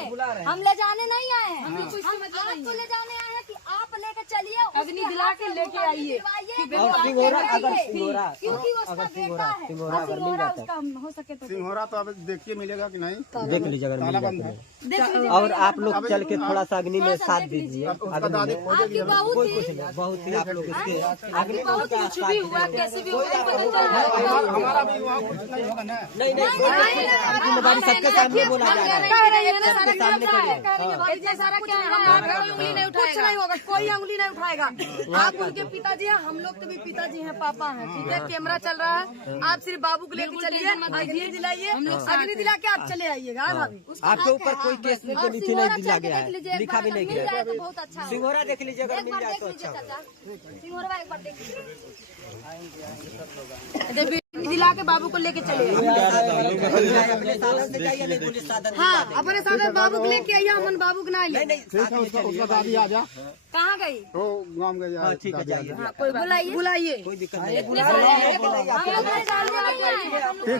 हम ले जाने नहीं आए हैं, हम आपको ले जाने आए हैं कि आप लेकर चलिए, अग्नि दिला के लेके आइए। क्योंकि उसका बेटा है, सिंघोरा उसका हो सके तो सिंघोरा तो अब देखिए मिलेगा कि नहीं, देख लीजिए अगर मिल बंद है। जाए। और आप लोग चल के थोड़ा सा अग्नि में साथ दीजिए। उसका दादी आपकी बहुत बहुत ही आप लोग इसके आपकी बहुत कुछ भी हुआ, कैसे भी हुआ पता चल रहा है। हमारा भी वहाँ कुछ नहीं होगा ना। नहीं जिम्मेदारी सबके सामने बोला जा रहा है। इतना सारा क्या उंगली नहीं उठाएगा, कुछ नहीं होगा, कोई उंगली नहीं उठाएगा। आप उनके पिताजी हैं, हम लोग के भी पिताजी हैं, पापा हैं, ठीक है। कैमरा चल रहा है, आप सिर्फ बाबू को लेकर चलिए, अग्नि दिलाइए, अग्नि दिला के आप चले आइएगा। भाभी आपके ऊपर कोई केस नीचे नहीं दिला गया है, लिखा भी नहीं गया है। तो बहुत अच्छा है। सिंघोरा देख लीजिए, अगर मिल जाए तो अच्छा। सिंघोरा एक बार देख लीजिए। दिला के बाबू को लेके चले। हाँ, अपने साधन बाबू को लेके आइए, हमन बाबू को ना आइए। ठीक है, उसका दादी आ जा, कहाँ गई? तो गाँव गई। ठीक है, जाइए। कोई बुलाइए, कोई दिक्कत नहीं। हम लोग ले जाने आए हैं।